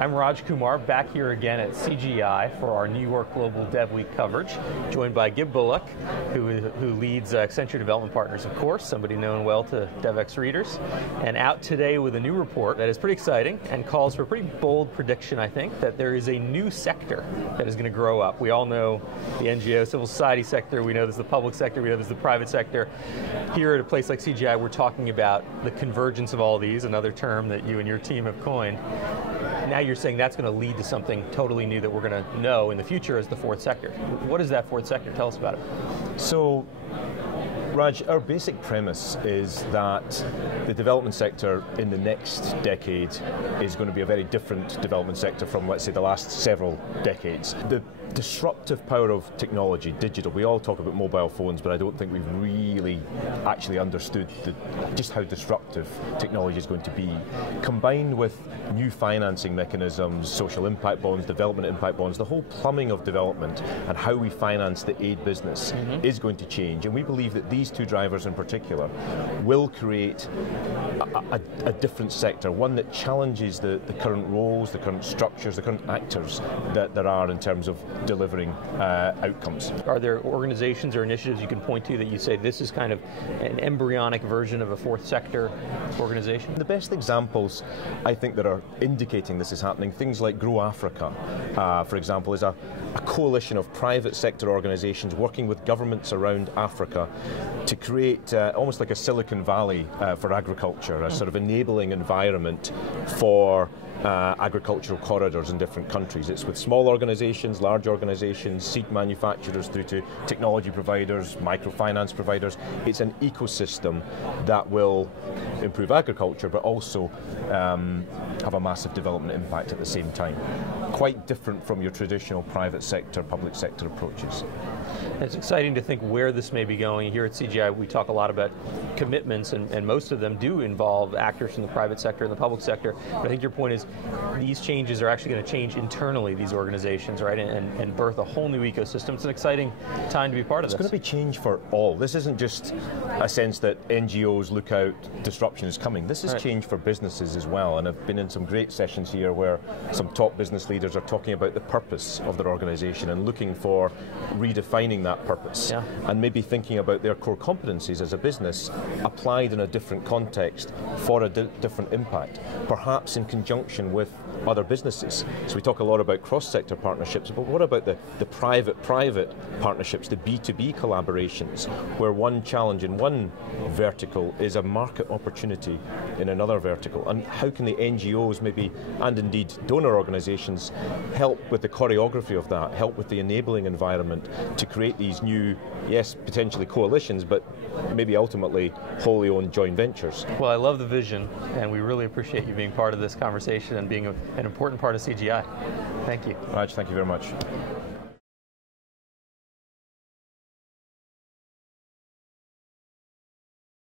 I'm Raj Kumar, back here again at CGI for our New York Global Dev Week coverage, joined by Bulloch, who leads Accenture Development Partners, of course, somebody known well to Devex readers, and out today with a new report that is pretty exciting and calls for a pretty bold prediction, I think, that there is a new sector that is going to grow up. We all know the NGO, civil society sector, we know there's the public sector, we know there's the private sector. Here at a place like CGI, we're talking about the convergence of all these, another term that you and your team have coined. Now you're saying that's going to lead to something totally new that we're going to know in the future as the fourth sector. What is that fourth sector? Tell us about it. So, Raj, our basic premise is that the development sector in the next decade is going to be a very different development sector from, let's say, the last several decades. The disruptive power of technology, digital, we all talk about mobile phones, but I don't think we've really actually understood just how disruptive technology is going to be. Combined with new financing mechanisms, social impact bonds, development impact bonds, the whole plumbing of development and how we finance the aid business is going to change. And we believe that these two drivers in particular will create a different sector, one that challenges the current roles, the current structures, the current actors that there are in terms of delivering outcomes. Are there organizations or initiatives you can point to that you say this is kind of an embryonic version of a fourth sector organization? The best examples, I think, that are indicating this is happening, things like Grow Africa, for example, is a coalition of private sector organizations working with governments around Africa to create almost like a Silicon Valley for agriculture, a sort of enabling environment for agricultural corridors in different countries. It's with small organizations, large organizations, seed manufacturers through to technology providers, microfinance providers. It's an ecosystem that will improve agriculture but also have a massive development impact at the same time. Quite different from your traditional private sector, public sector approaches. It's exciting to think where this may be going. Here at CGI we talk a lot about commitments, and most of them do involve actors from the private sector and the public sector. But I think your point is these changes are actually going to change internally these organizations, right, and birth a whole new ecosystem. It's an exciting time to be part of this. It's going to be change for all. This isn't just a sense that NGOs look out, disruption is coming. This is change for businesses as well, and I've been in some great sessions here where some top business leaders are talking about the purpose of their organization and looking for redefining that purpose, and maybe thinking about their core competencies as a business applied in a different context for a different impact, perhaps in conjunction with other businesses. So we talk a lot about cross-sector partnerships, but what about the private partnerships, the B2B collaborations, where one challenge in one vertical is a market opportunity in another vertical, and how can the NGOs maybe, and indeed donor organizations, help with the choreography of that, help with the enabling environment to create these new, yes, potentially coalitions, but maybe ultimately wholly owned joint ventures. Well, I love the vision, and we really appreciate you being part of this conversation and being an important part of CGI. Thank you. Raj, thank you very much.